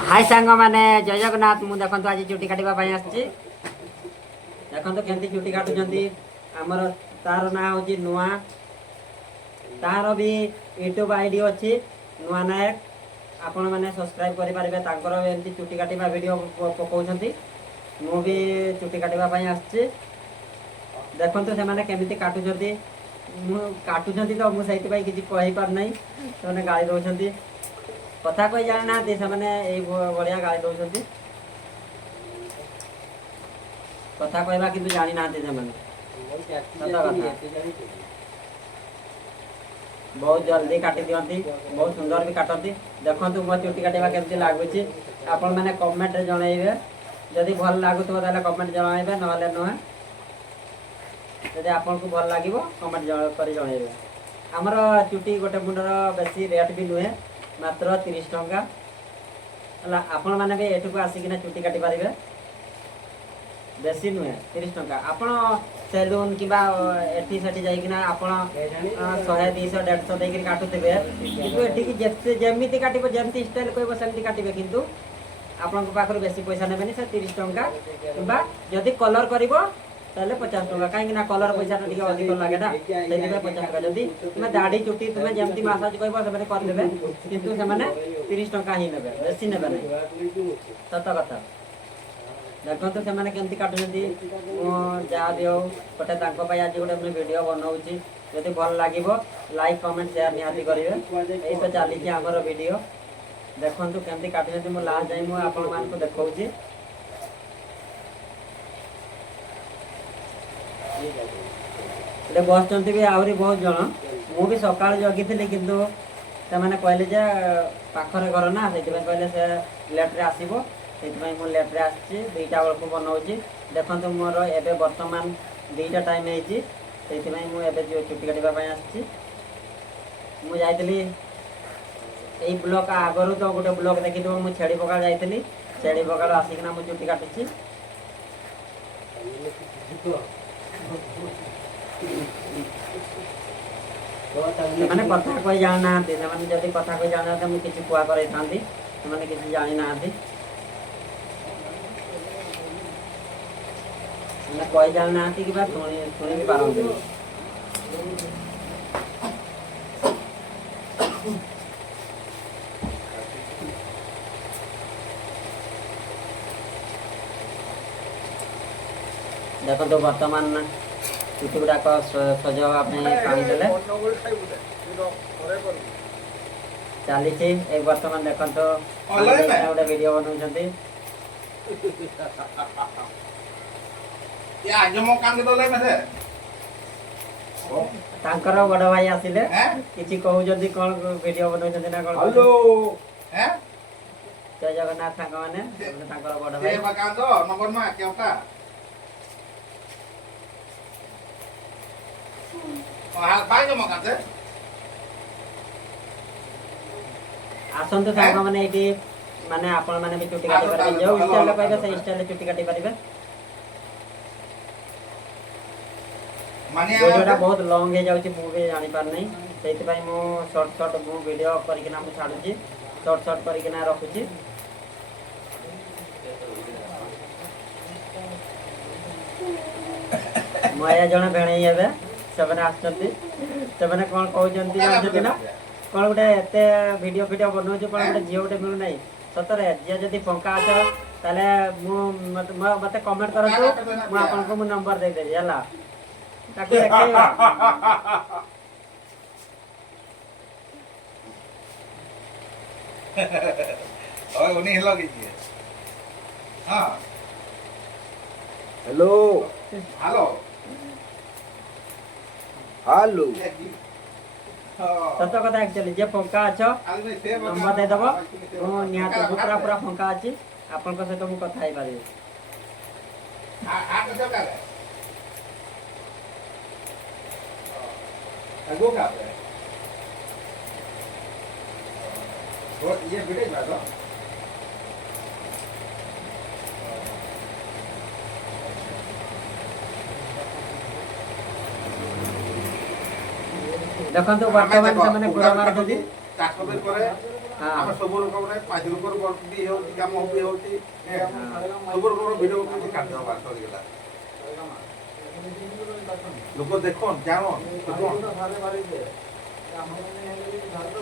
हाय सांग मैंने जय जगन्नाथ मु देखो आज चुटी काटा आसची देखो केमती चुटी काटुंट आमर तार ना हूँ नुआ तार भी यूट्यूब आईडी अच्छी नुआ नायक आपण मैंने सब्सक्राइब करेंगे एमती चुटी काटा वीडियो पकाउं मु भी चुटी काटापी आसची देखो से केमती काटुंट काटुंट तो मुझे किसी कहीपार ना से गाड़ी दौरान कथा कही जानी ना से भाया गाड़ी दौरान कथा कहवा कि जानी ना बहुत जल्दी काटी दिखती बहुत सुंदर भी काटती देखो मो चुटी काटा केमती लगुच आपण मैंने कमेंट जनइबे जदि भल लगुव कमेंट जनइबे ना नुहे जदि आपन को भल लगे कमेंट कर जनइबे आमर चुटी गोटे मुंडर बेसी रेट भी नुहे मात्र 30 टंका आपण मैंने भी एठू को आसिकिना चुटी काटी पारे बेसी नुहे 30 टंका आपण सेलून कि एठी सेठी जाइकिना आपण 100 200 150 देकर काटुथिबे किंतु एठी कि जेते जेमिति काटिबो जेमिति स्टाइल कहबो सेमिति काटिबे किंतु आपण को पाखर बेसी पैसा नेबेनी से 30 टंका किबा जदि कलर करिवो ताले 50 टंका कहीं ना कलर पैसा टिके अधिक लगे ना से 50 टंका जदि तुम दाढ़ी चुटी तुम जेमती मसाज कहबो से कर देबे किंतु से माने 30 टंका ही नेबे बेसी नेबे नै सत कथा देखो तो से केमती काटुंट जहाँ भी हो गोटे आज गोटे मुझे वीडियो बनाऊँगी जदि भल लगे लाइक कमेंट शेयर निहाती करेंगे यही तो चली आमर वीडियो देखो केमती काटुंट मुझे लास्ट जाए मुझे आपण मान देखा बस भी आहरी बहुत जन मुझे सका जगी थी कितु से कहले जे पाखरे घर ना से कहले से लेट्रे आसो से मुझे लेट्रे आसी 2टा बेलू बनाऊँगी देखो मोर एवं बर्तमान 2टा टाइम होती मुझे चुटी काटापी आसी मुझे यही ब्लॉक आगु तो गोटे ब्लॉक देखी मुझे छेड़ी पका जाइली छेड़ी पका आसिकिना मुझे चुटी काटुची मैंने कथा कही जानी ना जब कथा कही जाना मुझे किसी कुआ कर किसी जानी ना कही जानी ना कि शुणी भी पारती देखो तो वर्तमान चुटी गुड़ाक सजावाई पानी देले चली बर्तमान देखो तो गोटे वीडियो बनाऊँ बड़ भाई आसिले किसी कहते कौन वीडियो बनाऊँ ना कौन जय जगन्नाथ सांग मैंने बड़ भाई आसतु सांग मैंने ये माने आपण माने भी चुटी काटी पारे जो स्टाइल कहबे से स्टाइल चुटी काटी पारे वीडियोटा बहुत लॉन्ग हो जाउची मु भी जानि पार नै सेति पई मु शॉर्ट शॉर्ट मु वीडियो करिकिना मु छाडुची शॉर्ट शॉर्ट करिकिना रखुची माया जण भेणे हेबे सबने आछथि सबने कोन कहउचंती जानथि ना कौन गोटे एत भिडियो फिडियो बनाऊँ कौन गोटे झील गोटे मिलू ना सतरे झील जब फंका अच्छ ताले मत कमेंट करूँ मुझे नंबर देदेवी है हेलो हेलो हेलो सत कथा एक्चुअली जे फंका अच्छ नंबर देदेव निहाती पूरा पूरा फंका अच्छी आपण सहित मुझे कथा हो पारि देखो बर्तमान से गुड़ मार ଚାଷ ବି କରେ ହଁ ଆମେ ସବୁ ରକମରେ 5 ଲୋକର ବି ହେଉଛି କାମ ବି ହେଉଛି ସବୁ ରକମର ଭିଡ଼ିଓ କିଛି କାଟିଦେବା ସରିଗଲା ଲୋକ ଦେଖନ୍ ଜାଣନ୍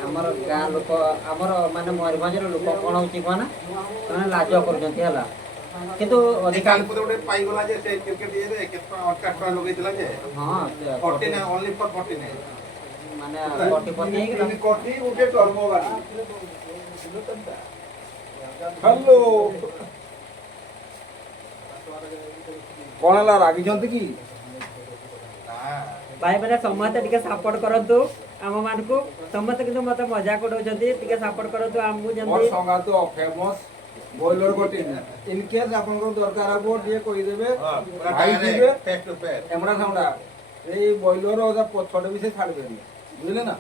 ଆମର ଗାଁ ଲୋକ ଆମର ମାନେ ମୟୂରଭଞ୍ଜର ଲୋକ କ'ଣ ହେଉଛି କହ ନା ସେମାନେ ଲାଜ କରୁଛନ୍ତି ହେଲା କିନ୍ତୁ ଅଧିକାଂଶ ଗୋଟେ ପାଇଗଲା ଯେ ସେ କ୍ରିକେଟ ଇଏରେ କେତେ ଟଙ୍କା ଲଗେଇଥିଲା ଯେ ହଁ 49 only for 49 ମାନେ କୋଟିପତି ହେଇଗଲା କୋଠି ଗୋଟେ ଟର୍ମ ଗାଡ଼ି ହ୍ୟାଲୋ କ'ଣ ହେଲା ରାଗିଛନ୍ତି କି ଭାଇ ମାନେ ସମସ୍ତେ ଟିକେ ସପୋର୍ଟ କରନ୍ତୁ ଆମ ମାନଙ୍କୁ ସମସ୍ତେ କିନ୍ତୁ ମତେ ମଜାକ ଉଡଉଛନ୍ତି ଟିକେ ସପୋର୍ଟ କରନ୍ତୁ ଆମକୁ ମୋର ଯେମିତି ସଙ୍ଗାତ ଫେମସ୍ ବଏଲର ଗୋଟେ ଇନ୍ କେସ୍ ଆପଣଙ୍କର ଦରକାର ହବ ଟିକେ କହିଦେବେ ଭାଇ ଯିବେ ଫେସ୍ ଟୁ ଫେସ୍ ଏମଡ଼ା ସାମଡ଼ା ଏଇ ବଏଲର ପଛଟେ ବି ସେ ଛାଡ଼ିବେନି ବୁଝିଲେ ନା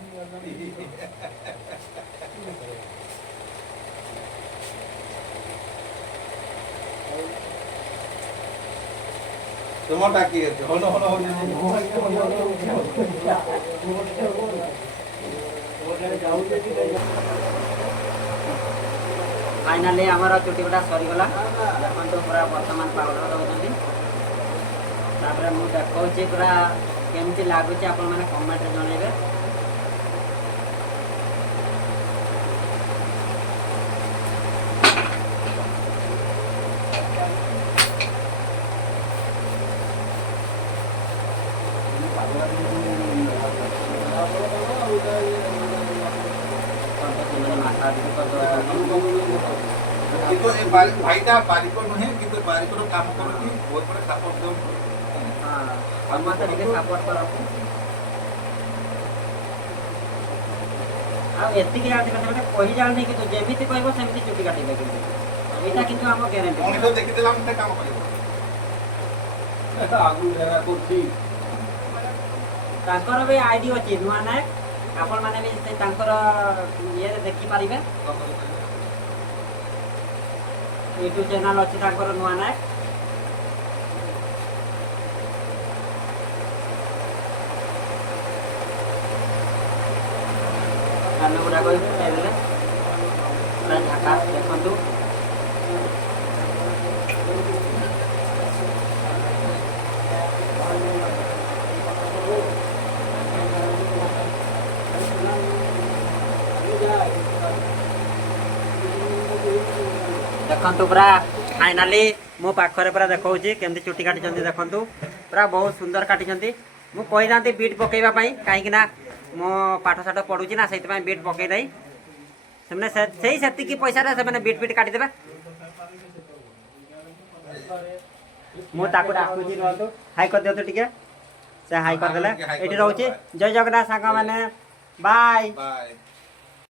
তোমারটা কি আছে হলো হলো फाइनाली आमर चुटी गुटा सरीगला देखो पूरा बर्तमान पाउडर दौरान तापर मुझे देखा पूरा केमती लगुच आपण मैंने कमेंट जनइबे কিন্তু এই ভাইটা বারিক নুহে কিন্তু বারিকর কাম করছি বহুত বড় সাপোর্ট দেউ ସମସ୍ତେ ଟିକେ ସପୋର୍ଟ କରନ୍ତୁ ଆଉ ଏତିକି ଆଜି କଥା ଗୋଟେ କହି ଯାଉନି କିନ୍ତୁ ଯେମିତି କହିବ ସେମିତି ଚୁଟି କାଟିବେ କିନ୍ତୁ ଏଇଟା କିନ୍ତୁ ଆମ ଗ୍ୟାରେଣ୍ଟି ମଣିଷ ଦେଖିଦେଲା ଆମେ କାମ କରିବ ଆଗରୁ ହେରା କରୁଛି ତାଙ୍କର ବି ଆଇଡି ଅଛି ନୂଆ ନାୟକ ଆପଣମାନେ ବି ସେ ତାଙ୍କର ଇଏରେ ଦେଖିପାରିବେ ୟୁଟ୍ୟୁବ୍ ଚ୍ୟାନେଲ୍ ଅଛି ତାଙ୍କର ନୂଆ ନାୟକ ଧାନ ଗୁଡ଼ାକ ଫୁଟାଇଦେଲେ ପୁରା ଝାକା ଦେଖନ୍ତୁ देखु पूरा फाइनाली मो पाखरे पूरा देखा केमती चुटी काटी देखु पूरा बहुत सुंदर काटी मु कही था बीट पकईवाई कहीं मो पाठशाठ पढ़ुची ना से बीट पकई नहीं से पैसा से बीट बीट काटिदेवे मुझे डाकुची रुहतु हाई कर दिखाँ टे से हाई करदे ये रोचे जय जगन्नाथ सांग मैंने बाय।